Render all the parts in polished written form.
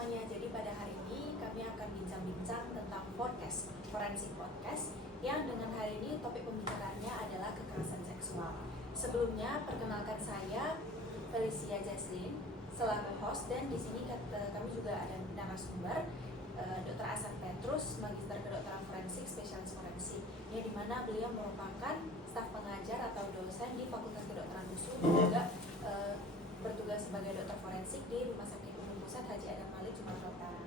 semuanya, jadi pada hari ini kami akan bincang-bincang tentang podcast, forensik podcast, yang dengan hari ini topik pembicaraannya adalah kekerasan seksual. Sebelumnya, perkenalkan saya Felicia Jaslyn selaku host, dan di sini kami juga ada narasumber Dr. Asan Petrus, Magister Kedokteran Forensik, Spesialis Forensik, yang dimana beliau merupakan staf pengajar atau dosen di Fakultas Kedokteran USU dan juga bertugas sebagai dokter forensik di Rumah Sakit Umum Pusat Haji Adam Malik, Sumatera Utara.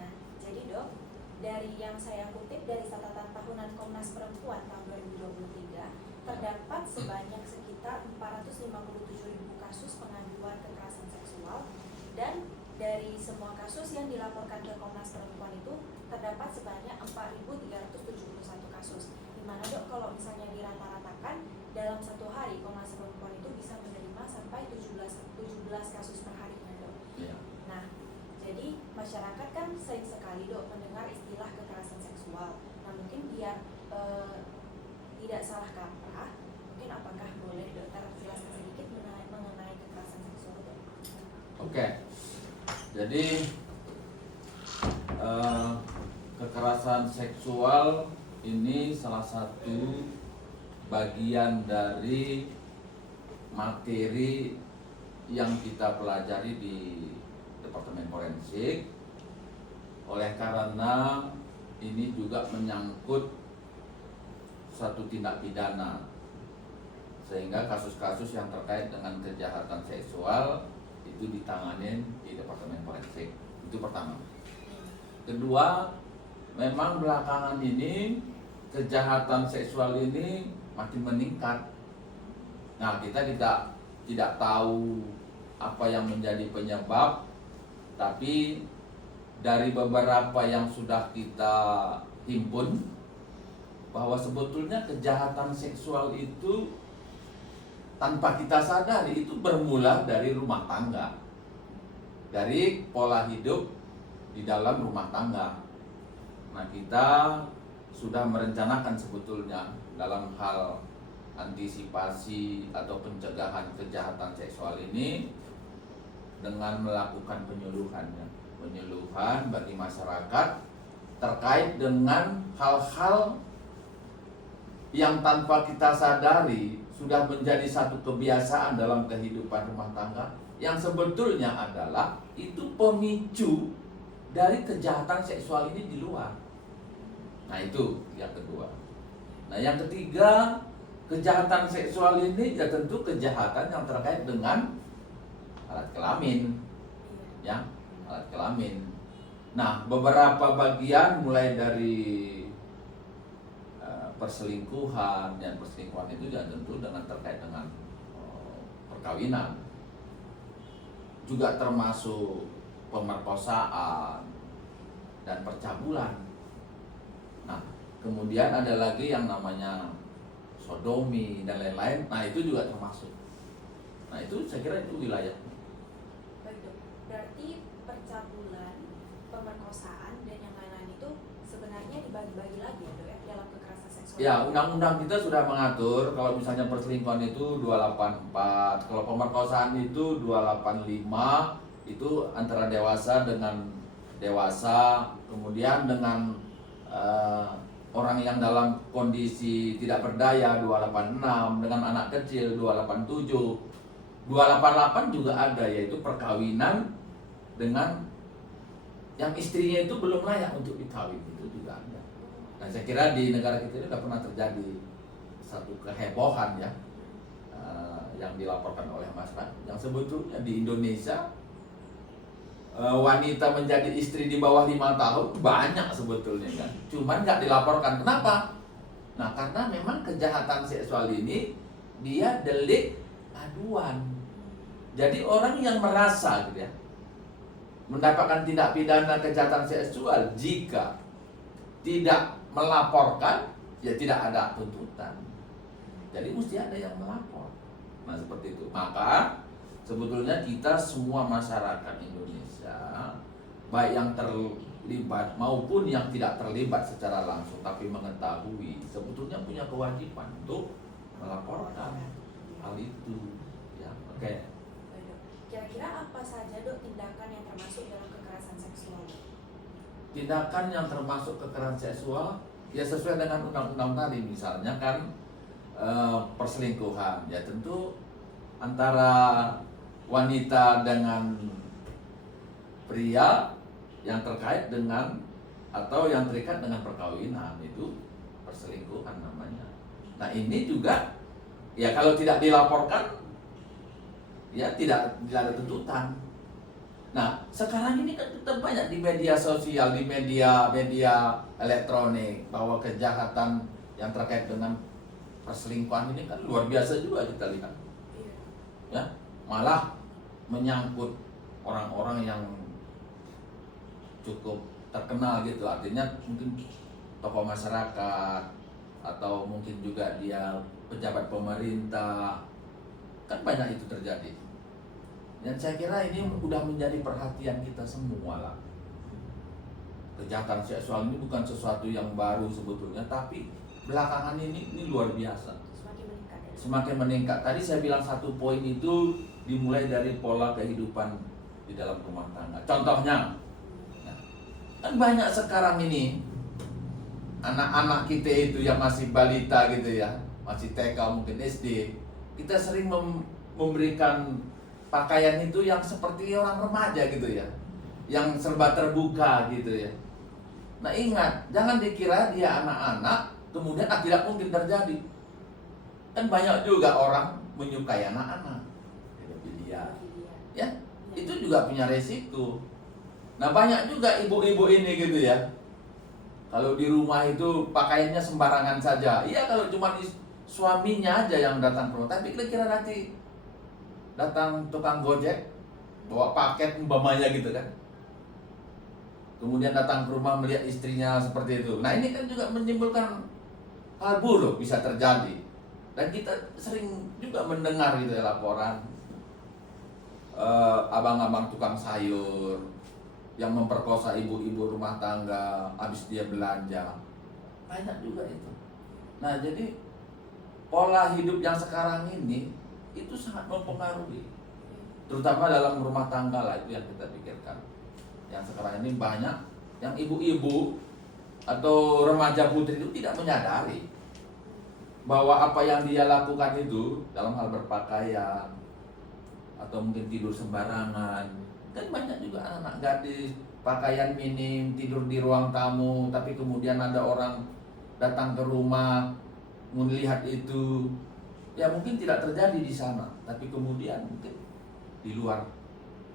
Nah, jadi dok, dari yang saya kutip dari catatan tahunan Komnas Perempuan tahun 2023, terdapat sebanyak sekitar 457.000 kasus pengaduan kekerasan seksual, dan dari semua kasus yang dilaporkan ke Komnas Perempuan itu terdapat sebanyak 4.371 kasus. Dimana dok, kalau misalnya dirata-ratakan dalam satu hari Komnas Perempuan itu bisa menerima sampai 17 kasus per harinya dok. Ya. Nah, jadi masyarakat kan sering sekali dok mendengar istilah kekerasan seksual. Nah, mungkin biar tidak salah kaprah, mungkin apakah boleh dokter jelaskan sedikit mengenai kekerasan seksual dok? Oke. Jadi kekerasan seksual ini salah satu bagian dari materi yang kita pelajari di Departemen Forensik. Oleh karena ini juga menyangkut satu tindak pidana, sehingga kasus-kasus yang terkait dengan kejahatan seksual itu ditanganin di Departemen Forensik. Itu pertama. Kedua, memang belakangan ini kejahatan seksual ini makin meningkat. Nah, kita tidak tahu apa yang menjadi penyebab, tapi dari beberapa yang sudah kita himpun bahwa sebetulnya kejahatan seksual itu tanpa kita sadari itu bermula dari rumah tangga, dari pola hidup di dalam rumah tangga. Nah, kita sudah merencanakan sebetulnya dalam hal antisipasi atau pencegahan kejahatan seksual ini dengan melakukan penyuluhan bagi masyarakat terkait dengan hal-hal yang tanpa kita sadari sudah menjadi satu kebiasaan dalam kehidupan rumah tangga, yang sebetulnya adalah itu pemicu dari kejahatan seksual ini di luar. Nah, itu yang kedua. Nah, yang ketiga, kejahatan seksual ini ya tentu kejahatan yang terkait dengan alat kelamin, ya, alat kelamin. Nah, beberapa bagian mulai dari perselingkuhan, dan perselingkuhan itu ya tentu dengan terkait dengan perkawinan, juga termasuk pemerkosaan dan percabulan. Nah, kemudian ada lagi yang namanya sodomi dan lain-lain. Nah, itu juga termasuk. Nah, itu saya kira itu wilayahnya. Baik dok, berarti percabulan, pemerkosaan, dan yang lain-lain itu sebenarnya dibagi-bagi lagi ya dok ya dalam kekerasan seksual? Ya, undang-undang kita sudah mengatur kalau misalnya perselingkuhan itu 284, kalau pemerkosaan itu 285, itu antara dewasa dengan dewasa, kemudian dengan orang yang dalam kondisi tidak berdaya 286, dengan anak kecil 287. 288 juga ada, yaitu perkawinan dengan yang istrinya itu belum layak untuk dikawin, itu juga ada. Nah, saya kira di negara kita ini tidak pernah terjadi satu kehebohan ya yang dilaporkan oleh masyarakat, yang sebetulnya di Indonesia wanita menjadi istri di bawah 5 tahun banyak sebetulnya kan, cuman nggak dilaporkan. Kenapa? Nah, karena memang kejahatan seksual ini dia delik aduan. Jadi orang yang merasa gitu ya mendapatkan tindak pidana kejahatan seksual, jika tidak melaporkan ya tidak ada tuntutan. Jadi mesti ada yang melapor. Nah, seperti itu. Maka sebetulnya kita semua masyarakat Indonesia, baik yang terlibat maupun yang tidak terlibat secara langsung tapi mengetahui, sebetulnya punya kewajiban untuk melaporkan hal itu. Ya, oke. Kira-kira apa saja dok tindakan yang termasuk dalam kekerasan seksual? Tindakan yang termasuk kekerasan seksual ya sesuai dengan undang-undang tadi, misalnya kan perselingkuhan, ya tentu antara wanita dengan pria yang terkait dengan atau yang terikat dengan perkawinan, itu perselingkuhan namanya. Nah ini juga ya kalau tidak dilaporkan ya tidak ada tuntutan. Nah sekarang ini kan kita banyak di media sosial, di media elektronik, bahwa kejahatan yang terkait dengan perselingkuhan ini kan luar biasa juga kita lihat. Ya, malah menyangkut orang-orang yang cukup terkenal gitu, artinya mungkin tokoh masyarakat atau mungkin juga dia pejabat pemerintah, kan banyak itu terjadi. Dan saya kira ini udah menjadi perhatian kita semua lah. Kejahatan seksual ini bukan sesuatu yang baru sebetulnya, tapi belakangan ini luar biasa. Semakin meningkat ya? Semakin meningkat. Tadi saya bilang satu poin itu dimulai dari pola kehidupan di dalam rumah tangga. Contohnya, kan banyak sekarang ini anak-anak kita itu yang masih balita gitu ya, masih TK mungkin SD, kita sering memberikan pakaian itu yang seperti orang remaja gitu ya, yang serba terbuka gitu ya. Nah ingat, jangan dikira dia anak-anak kemudian tidak mungkin terjadi. Kan banyak juga orang menyukai anak-anak, pedofilia, ya itu juga punya resiko. Nah banyak juga ibu-ibu ini gitu ya, kalau di rumah itu pakaiannya sembarangan saja. Iya kalau cuma suaminya aja yang datang ke rumah, tapi kira-kira nanti datang tukang gojek bawa paket umpamanya gitu kan, kemudian datang ke rumah melihat istrinya seperti itu. Nah ini kan juga menimbulkan hal buruk bisa terjadi. Dan kita sering juga mendengar gitu ya laporan abang-abang tukang sayur yang memperkosa ibu-ibu rumah tangga habis dia belanja. Banyak juga itu. Nah jadi pola hidup yang sekarang ini itu sangat mempengaruhi, terutama dalam rumah tangga lah, itu yang kita pikirkan. Yang sekarang ini banyak yang ibu-ibu atau remaja putri itu tidak menyadari bahwa apa yang dia lakukan itu dalam hal berpakaian atau mungkin tidur sembarangan. Kan banyak juga anak-anak gadis pakaian minim, tidur di ruang tamu, tapi kemudian ada orang datang ke rumah melihat itu, ya mungkin tidak terjadi di sana, tapi kemudian mungkin di luar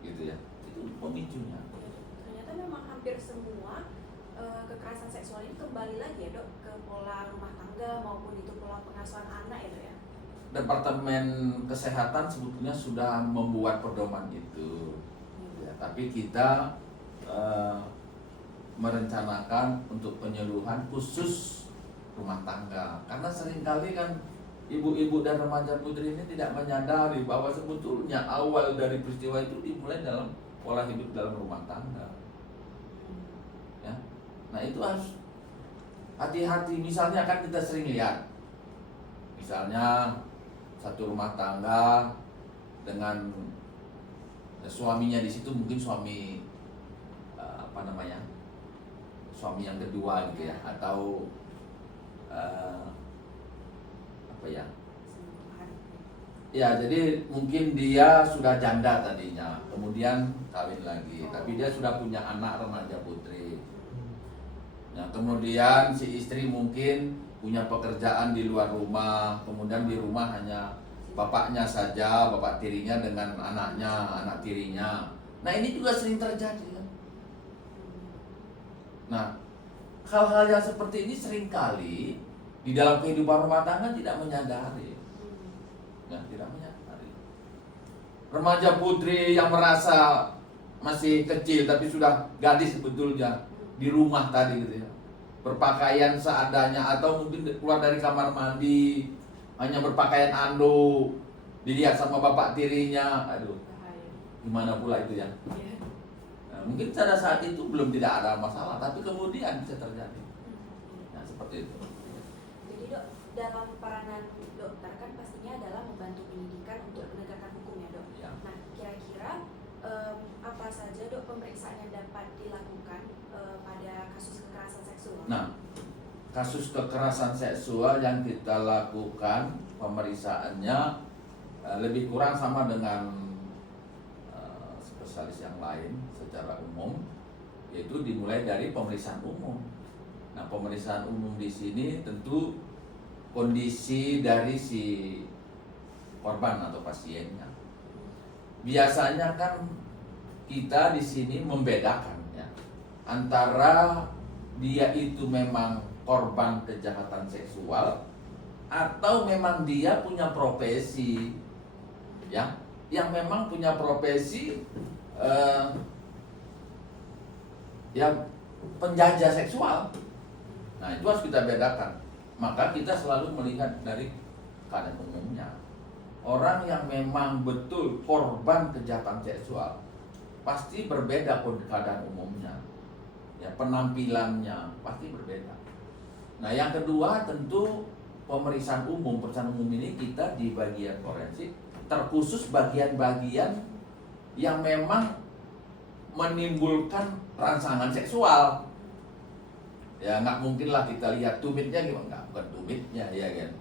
gitu ya. Itu pemicunya. Ternyata memang hampir semua kekerasan seksual ini kembali lagi ya dok ke pola rumah tangga maupun itu pola pengasuhan anak itu ya. Departemen Kesehatan sebetulnya sudah membuat pedoman itu, ya, tapi kita merencanakan untuk penyuluhan khusus rumah tangga, karena seringkali kan ibu-ibu dan remaja putri ini tidak menyadari bahwa sebetulnya awal dari peristiwa itu dimulai dalam pola hidup dalam rumah tangga. Ya. Nah itu harus hati-hati. Misalnya kan kita sering lihat, misalnya satu rumah tangga dengan suaminya di situ, mungkin suami suami yang kedua gitu ya, atau ya jadi mungkin dia sudah janda tadinya, kemudian kawin lagi, tapi dia sudah punya anak remaja putri. Nah kemudian si istri mungkin punya pekerjaan di luar rumah, kemudian di rumah hanya bapaknya saja, bapak tirinya dengan anaknya, anak tirinya. Nah ini juga sering terjadi kan. Nah hal-hal yang seperti ini seringkali di dalam kehidupan rumah tangga tidak menyadari. Ya, tidak menyadari. Remaja putri yang merasa masih kecil tapi sudah gadis sebetulnya di rumah tadi gitu ya, berpakaian seadanya atau mungkin keluar dari kamar mandi hanya berpakaian anduk, dilihat sama bapak tirinya, aduh, gimana pula itu ya. Nah, mungkin pada saat itu belum tidak ada masalah, tapi kemudian bisa terjadi. Nah seperti itu. Jadi dok, dalam peranan dokter kan pastinya adalah membantu pendidikan untuk menegakkan hukum ya dok. Ya. Nah kira-kira kasus kekerasan seksual yang kita lakukan pemeriksaannya lebih kurang sama dengan spesialis yang lain secara umum, yaitu dimulai dari pemeriksaan umum. Nah, pemeriksaan umum di sini tentu kondisi dari si korban atau pasiennya. Biasanya kan kita di sini membedakan ya, antara dia itu memang korban kejahatan seksual atau memang dia punya profesi ya, yang memang punya profesi ya penjajah seksual. Nah, itu harus kita bedakan. Maka kita selalu melihat dari keadaan umumnya. Orang yang memang betul korban kejahatan seksual pasti berbeda keadaan umumnya. Ya, penampilannya pasti berbeda. Nah, yang kedua tentu pemeriksaan umum. Pemeriksaan umum ini kita di bagian forensik terkhusus bagian-bagian yang memang menimbulkan rangsangan seksual. Ya, nggak mungkin lah kita lihat tumitnya gimana, nggak, bukan tumitnya ya kan.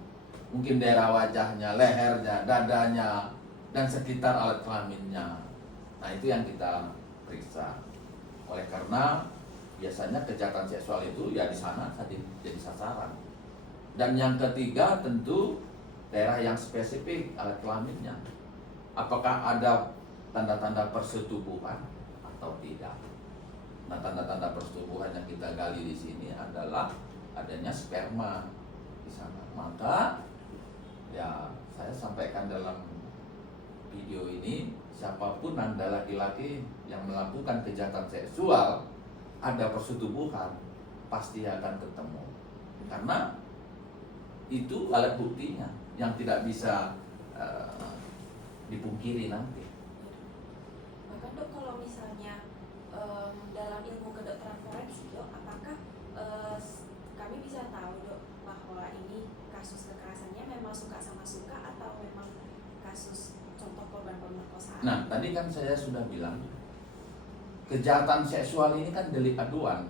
Mungkin daerah wajahnya, lehernya, dadanya, dan sekitar alat kelaminnya. Nah, itu yang kita periksa. Oleh karena biasanya kejahatan seksual itu ya di sana jadi sasaran. Dan yang ketiga tentu daerah yang spesifik alat kelaminnya. Apakah ada tanda-tanda persetubuhan atau tidak? Nah, tanda-tanda persetubuhan yang kita gali di sini adalah adanya sperma di sana. Maka ya saya sampaikan dalam video ini, siapapun Anda laki-laki yang melakukan kejahatan seksual ada persetubuhan pasti akan ketemu, karena itu alat buktinya yang tidak bisa dipungkiri nanti. Bahkan dok, kalau misalnya dalam ilmu kedokteran forensik dok, apakah kami bisa tahu dok bahwa ini kasus kekerasannya memang suka sama suka atau memang kasus contoh korban pemerkosaan? Nah, tadi kan saya sudah bilang kejahatan seksual ini kan delik aduan.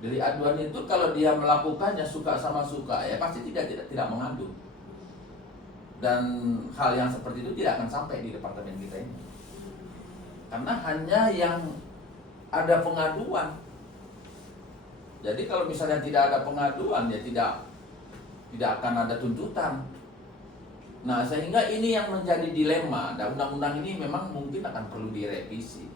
Delik aduan itu kalau dia melakukannya suka sama suka ya pasti tidak mengadu. Dan hal yang seperti itu tidak akan sampai di departemen kita ini. Karena hanya yang ada pengaduan. Jadi kalau misalnya tidak ada pengaduan ya tidak akan ada tuntutan. Nah, sehingga ini yang menjadi dilema, dan undang-undang ini memang mungkin akan perlu direvisi.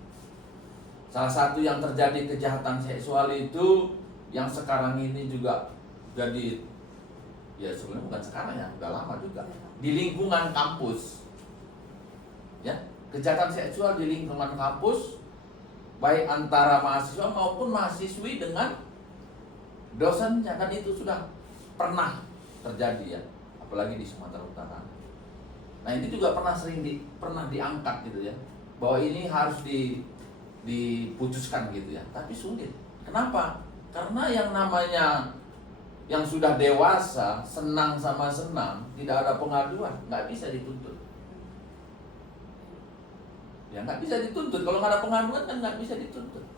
Salah satu yang terjadi kejahatan seksual itu yang sekarang ini juga jadi, ya sebenarnya bukan sekarang ya, udah lama juga, di lingkungan kampus. Ya, kejahatan seksual di lingkungan kampus, baik antara mahasiswa maupun mahasiswi dengan dosennya, kan itu sudah pernah terjadi ya, apalagi di Sumatera Utara. Nah, ini juga pernah diangkat gitu ya, bahwa ini harus diputuskan gitu ya, tapi sulit. Kenapa? Karena yang namanya yang sudah dewasa, senang sama senang, tidak ada pengaduan, nggak bisa dituntut. Ya nggak bisa dituntut, kalau nggak ada pengaduan kan nggak bisa dituntut.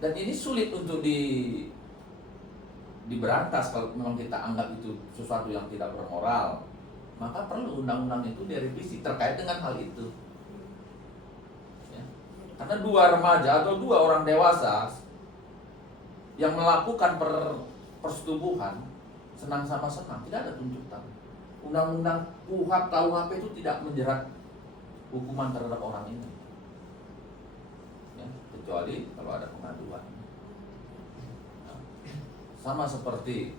Dan ini sulit untuk diberantas kalau memang kita anggap itu sesuatu yang tidak bermoral. Maka perlu undang-undang itu direvisi terkait dengan hal itu. Ya. Karena dua remaja atau dua orang dewasa yang melakukan persetubuhan senang sama senang tidak ada tuntutan. Undang-undang KUHP itu tidak menjerat hukuman terhadap orang ini. Ya, kecuali kalau ada pengaduan. Nah, sama seperti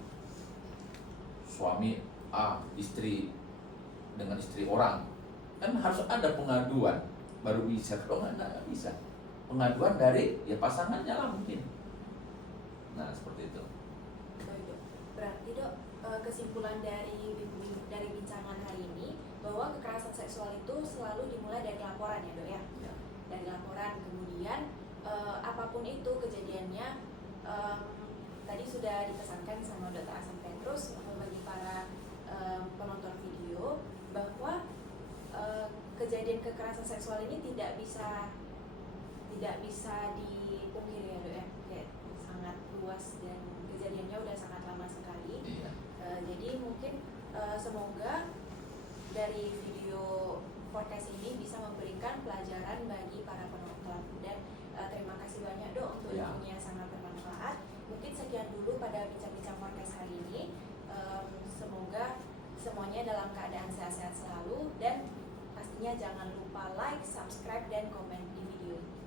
suami A istri dengan istri orang, kan harus ada pengaduan baru bisa. Kalau nggak bisa, pengaduan dari ya pasangannya lah mungkin. Nah, seperti itu. Berarti dok, kesimpulan dari bincangan hari ini bahwa kekerasan seksual itu selalu dimulai dari laporan ya dok ya? Ya. Dari laporan, kemudian apapun itu kejadiannya, tadi sudah dipesankan sama Dr. Asam Petrus bagi para penonton video bahwa kejadian kekerasan seksual ini tidak bisa dipungkiri ya dok ya, sangat luas dan kejadiannya udah sangat sehat-sehat selalu, dan pastinya jangan lupa like, subscribe, dan komen di video ini.